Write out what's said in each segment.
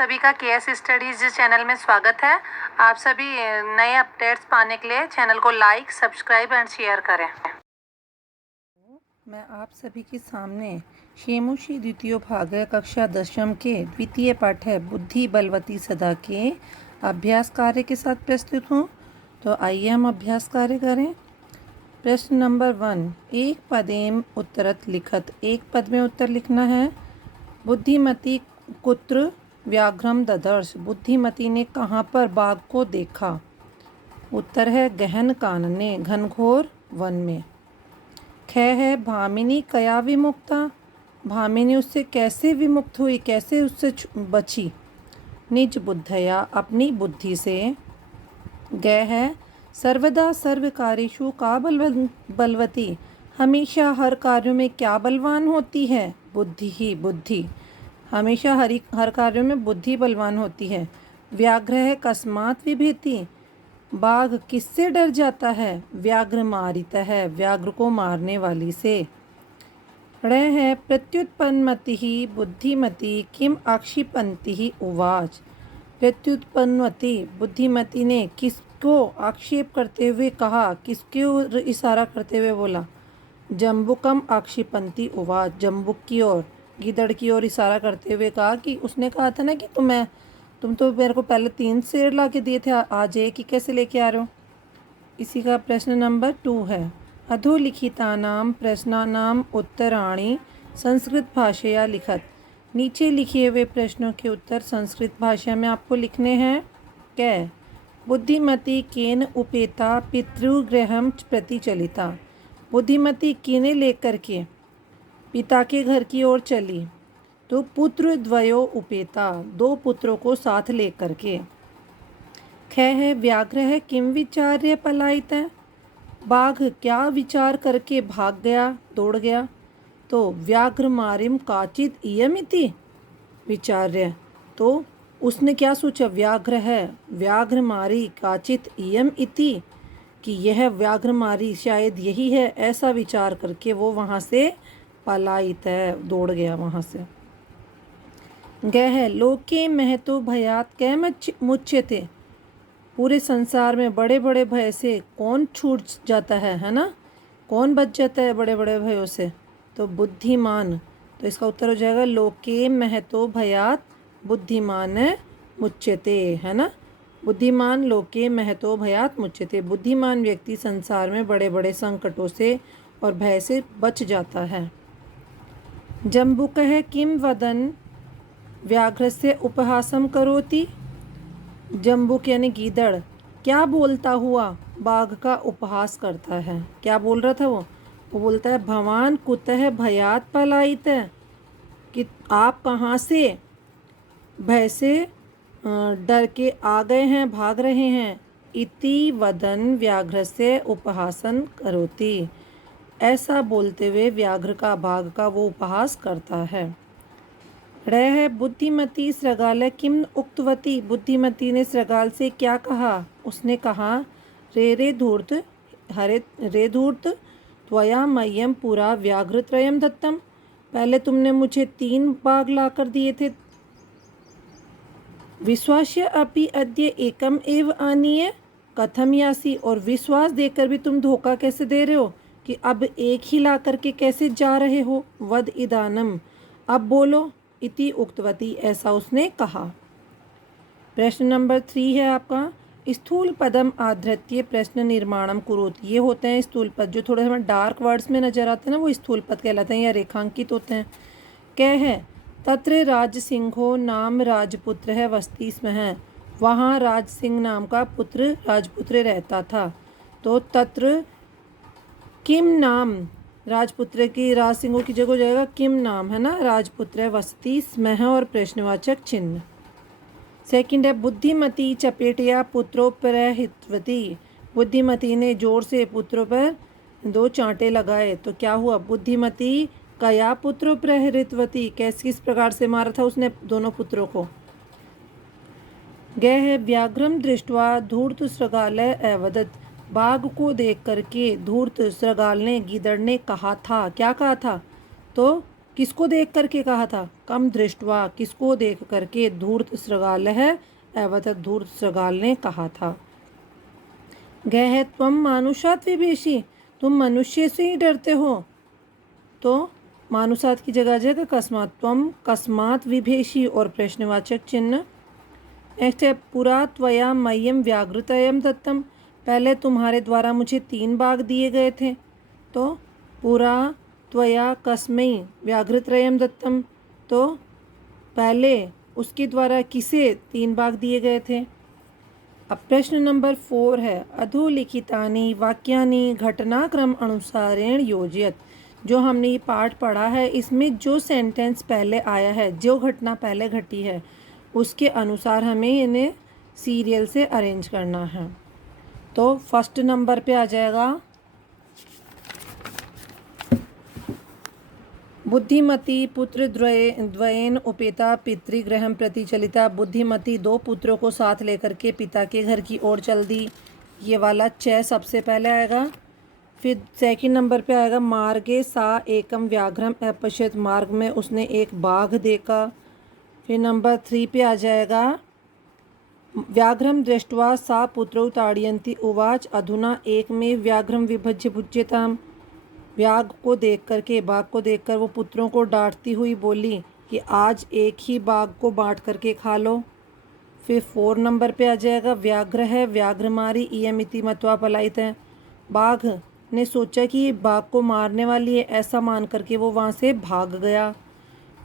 सभी का KS studies channel में स्वागत है। आप सभी नए अपडेट्स पाने के लिए चैनल को लाइक, सब्सक्राइब एंड शेयर करें। मैं आप सभी के सामने शेमुषी द्वितीय भाग कक्षा 10वीं के द्वितीय पाठ है बुद्धि बलवती सदा के अभ्यास कार्य के साथ प्रस्तुत हूँ। तो आइए हम अभ्यास कार्य करें। प्रश्न नंबर 1, एक पदेम उत्तरत लिखत। एक पद में उत्तर लिखना है। बुद्धिमती कुत्र व्याघ्रम ददर्श। बुद्धिमती ने कहाँ पर बाघ को देखा? उत्तर है गहन कानने, घनघोर वन में। ख है भामिनी कया विमुक्ता। भामिनी उससे कैसे विमुक्त हुई, कैसे उससे बची? निज बुद्धया, अपनी बुद्धि से। ग है सर्वदा सर्वकार्येषु का बलवती। हमेशा हर कार्यों में क्या बलवान होती है? बुद्धि ही, बुद्धि। हमेशा हर कार्यों में बुद्धि बलवान होती है। व्याघ्र है कस्मात् विभेति। बाघ किससे डर जाता है? व्याघ्र मारित है, व्याघ्र को मारने वाली से। ण है प्रत्युत्पन्नमति ही बुद्धिमती किम आक्षिपन्ति ही उवाच। प्रत्युत्पन्नमति, बुद्धिमती ने किसको आक्षेप करते हुए कहा, किसके इशारा करते हुए बोला? जम्बुकम आक्षिपन्ति उवाच, जम्बुक की ओर, गीदड़ की ओर इशारा करते हुए कहा कि उसने कहा था ना कि तुम तो मेरे को पहले 3 शेर ला के दिए थे, आज एक ही कैसे लेके आ रहे हो? इसी का प्रश्न नंबर 2 है। अधोलिखितानां प्रश्नानां उत्तराणि संस्कृत भाषया लिखत। नीचे लिखे हुए प्रश्नों के उत्तर संस्कृत भाषा में आपको लिखने हैं। कै बुद्धिमती केन उपेता पितृगृहं प्रति चलिता। बुद्धिमती किने लेकर के पिता के घर की ओर चली? तो पुत्र द्वयो उपेता, 2 पुत्रों को साथ लेकर के। ख है व्याघ्र है किम विचार्य पलायित। बाघ क्या विचार करके भाग गया, दौड़ गया? तो व्याघ्र मारिम काचित इयमिति विचार्य, तो उसने क्या सोचा? व्याघ्र है, व्याघ्र मारी काचित इयम इति, कि यह व्याघ्र मारी शायद यही है, ऐसा विचार करके वो वहाँ से पलायित है, दौड़ गया वहाँ से। गह लोके महतो भयात कै मुच्यते। पूरे संसार में बड़े बड़े भय से कौन छूट जाता है ना? कौन बच जाता है बड़े बड़े भयों से? तो बुद्धिमान। तो इसका उत्तर हो जाएगा लोके महतो भयात बुद्धिमान मुच्यते, है ना? बुद्धिमान लोके महतो भयात मुच्यते। बुद्धिमान व्यक्ति संसार में बड़े बड़े संकटों से और भय से बच जाता है। जम्बुक है किम वदन व्याघ्रस्य उपहासम करोति। जम्बुक यानी गीदड़ क्या बोलता हुआ बाघ का उपहास करता है? क्या बोल रहा था वो बोलता है भवान कुतः भयात पलायित, कि आप कहाँ से भय से डर के आ गए हैं, भाग रहे हैं। इति वदन व्याघ्र से उपहासन करोति, ऐसा बोलते हुए व्याघ्र का, बाघ का वो उपहास करता है। ड़ है बुद्धिमती सृगाल किम उक्तवती। बुद्धिमती ने सृगाल से क्या कहा? उसने कहा रे धूर्त, हरे रे धूर्त, त्वया मह्यम पुरा व्याघ्रत्रयम दत्तम। पहले तुमने मुझे 3 बाघ ला कर दिए थे। विश्वास्य अपि अद्य एकम एव आनीय कथम यासी। और विश्वास देकर भी तुम धोखा कैसे दे रहे हो कि अब एक ही ला करके कैसे जा रहे हो? वद इदानम, अब बोलो। इति उक्तवती, ऐसा उसने कहा। प्रश्न नंबर 3 है आपका। स्थूल पदम आधृत्य प्रश्न निर्माणम कुरुत। ये होते हैं स्थूल पद, जो थोड़े हमें डार्क वर्ड्स में नजर आते हैं ना, वो स्थूल पद कहलाते हैं या रेखांकित होते हैं। क्या है? तत्र राज सिंहो नाम राजपुत्र है वस्ती स्म है। वहाँ राज सिंह नाम का पुत्र, राजपुत्र रहता था। तो तत्र किम नाम, राजपुत्र की, राज सिंहों की जगह हो जाएगा किम नाम, है ना? राजपुत्र वस्ती स्मह और प्रश्नवाचक चिन्ह। सेकंड है बुद्धिमती चपेटिया पुत्रोपरहितवती। बुद्धिमती ने जोर से पुत्रों पर 2 चांटे लगाए। तो क्या हुआ? बुद्धिमती कया पुत्रोपरहितवती, किस प्रकार से मारा था उसने दोनों पुत्रों को? गह है व्याघ्रम दृष्ट्वा धूर्त सृगाल अवदत। बाघ को देख करके धूर्त सृगाल ने, गीदड़ ने कहा था। क्या कहा था? तो किसको देख करके कहा था? कम दृष्टवा, किसको देख करके? धूर्त सृगालः एवं धूर्त सृगाल ने कहा था। गह है त्वम मानुषात् विभेषी, तुम मनुष्य से ही डरते हो। तो मानुषात् की जगह जगह कस्मात्, त्वम कस्मात् विभेषी और प्रश्नवाचक चिन्ह। नेक्स्ट है पुरा त्वया मह्यम व्याघ्रत्रयम दत्तम, पहले तुम्हारे द्वारा मुझे 3 बाघ दिए गए थे। तो पुरा त्वया कस्मै व्याघ्रत्रयम दत्तम, तो पहले उसके द्वारा किसे 3 बाघ दिए गए थे। अब प्रश्न नंबर 4 है अधोलिखितानि वाक्यानि घटनाक्रम अनुसारेण योजयत। जो हमने ये पाठ पढ़ा है इसमें जो सेंटेंस पहले आया है, जो घटना पहले घटी है, उसके अनुसार हमें इन्हें सीरियल से अरेंज करना है। तो फर्स्ट नंबर पे आ जाएगा बुद्धिमती पुत्र द्वयेन उपेता पितृगृहं प्रति चलिता। बुद्धिमती 2 पुत्रों को साथ लेकर के पिता के घर की ओर चल दी। ये वाला 6 सबसे पहले आएगा। फिर सेकंड नंबर पे आएगा मार्गे सा एकम व्याघ्रम अपश्यत, मार्ग में उसने एक बाघ देखा। फिर नंबर 3 पे आ जाएगा व्याघ्रम दृष्ट्वा सा पुत्रौ ताड़यन्ति उवाच अधुना एकमेव व्याघ्रम विभज्य भुज्यताम। व्याघ्र को देख करके, बाघ को देखकर वो पुत्रों को डांटती हुई बोली कि आज एक ही बाघ को बांट करके खा लो। फिर 4 नंबर पे आ जाएगा व्याघ्र है व्याघ्रमारी इयमिति मत्वा पलायित है। बाघ ने सोचा कि ये बाघ को मारने वाली है, ऐसा मान करके वो वहाँ से भाग गया।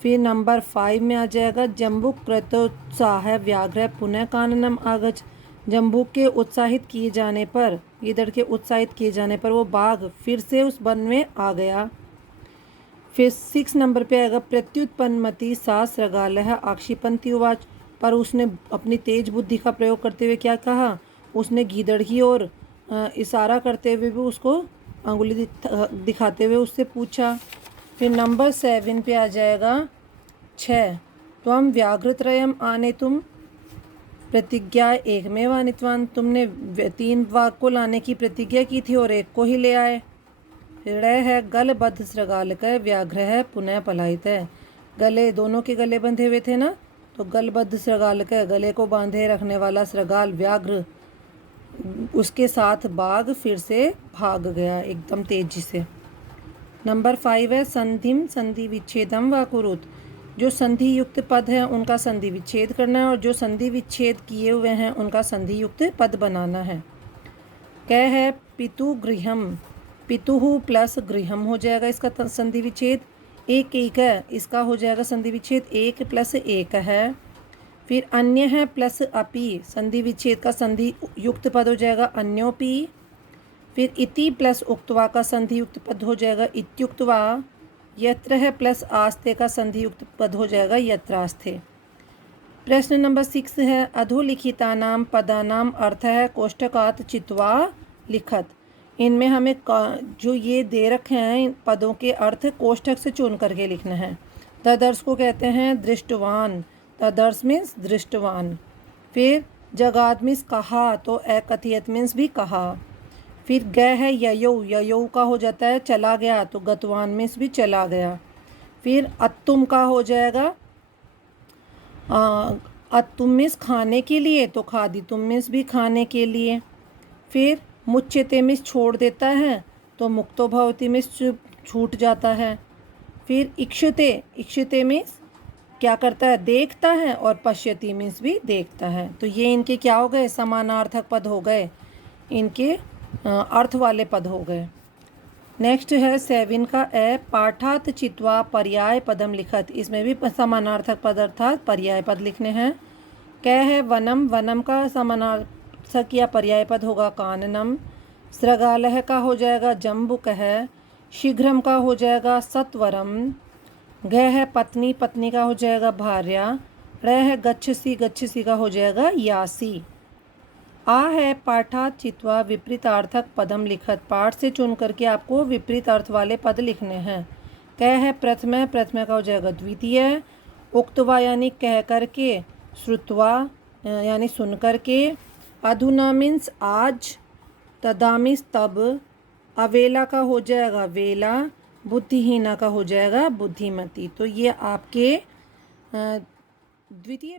फिर नंबर 5 में आ जाएगा जम्बुक कृतोत्साह व्याघ्र पुनः काननम आगच। जम्बुक के उत्साहित किए जाने पर, गीदड़ के उत्साहित किए जाने पर वो बाघ फिर से उस वन में आ गया। फिर 6 नंबर पे आएगा प्रत्युत्पन्नमति सा सृगालः आक्षिपन्ति उवाच, पर उसने अपनी तेज बुद्धि का प्रयोग करते हुए क्या कहा, उसने गीदड़ की ओर इशारा करते हुए भी उसको अंगुली दिखाते हुए उससे पूछा। फिर नंबर 7 पे आ जाएगा 6 त्वम व्याघ्रत्रयम आने तुम प्रतिज्ञा एकमेव आनित्वान, तुमने 3 बाघ को लाने की प्रतिज्ञा की थी और एक को ही ले आए। फिर है गलबद्ध सृगालक व्याघ्र है पुनः पलायित है। गले, दोनों के गले बंधे हुए थे ना, तो गलबद्ध सृगालक, गले को बांधे रखने वाला सृगाल व्याघ्र, उसके साथ बाघ फिर से भाग गया एकदम तेजी से। नंबर 5 है संधिम संधि विच्छेदम व कुरुत, जो संधि युक्त पद है उनका संधि विच्छेद करना है और जो संधि विच्छेद किए हुए हैं उनका संधि युक्त पद बनाना है। क्या है पितु गृहम, पितुहु प्लस गृहम हो जाएगा इसका संधि विच्छेद। एक है, इसका हो जाएगा संधि विच्छेद 1 + 1 है। फिर अन्य है प्लस अपि, संधि विच्छेद का संधि युक्त पद हो जाएगा अन्योपि। फिर इति प्लस उक्तवा का संधि युक्त पद हो जाएगा इत्युक्तवा। यत्र है प्लस आस्ते का संधि युक्त पद हो जाएगा यत्रास्ते। प्रश्न नंबर 6 है अधोलिखितानाम पदानाम अर्थ है कोष्ठकात् चित्वा लिखत। इनमें हमें जो ये दे रखे हैं इन पदों के अर्थ कोष्ठक से चुन करके लिखना है। तदर्श को कहते हैं दृष्टवान, तदर्श मीन्स दृष्टवान। फिर जगाद मीन्स कहा, तो अकथयत मीन्स भी कहा। फिर गए है ययो, ययो का हो जाता है चला गया, तो गतवान मीन्स भी चला गया। फिर अत्तुम का हो जाएगा अत्तुम मीन्स खाने के लिए, तो खादितुम मीन्स भी खाने के लिए। फिर मुच्यते मीन्स छोड़ देता है, तो मुक्तो भवति मीन्स छूट जाता है। फिर इक्षते, इक्षते मीन्स क्या करता है, देखता है, और पश्यति मीन्स भी देखता है। तो ये इनके क्या हो गए, समानार्थक पद हो गए, इनके अर्थ वाले पद हो गए। नेक्स्ट है 7 का पाठात चित्वा पर्याय पदम लिखत। इसमें भी समानार्थक पद अर्थात पर्याय पद लिखने हैं। क्या है वनम, वनम का समानार्थक या पर्याय पद होगा काननम। सृगालह का हो जाएगा जम्बुक है। शीघ्रम का हो जाएगा सत्वरम। गह है पत्नी, पत्नी का हो जाएगा भार्या। रह है गच्छसी, गच्छसी का हो जाएगा यासी। आ है पाठात चित्वा विपरीतार्थक पदम लिखत। पाठ से चुन करके आपको विपरीत अर्थ वाले पद लिखने हैं। कह है प्रथम, प्रथम का हो जाएगा द्वितीय। उक्तवा यानी कह करके, श्रुत्वा यानी सुन करके। अधुना मीन्स आज, तदा मीन्स तब। अवेला का हो जाएगा वेला। बुद्धिहीना का हो जाएगा बुद्धिमती। तो ये आपके द्वितीय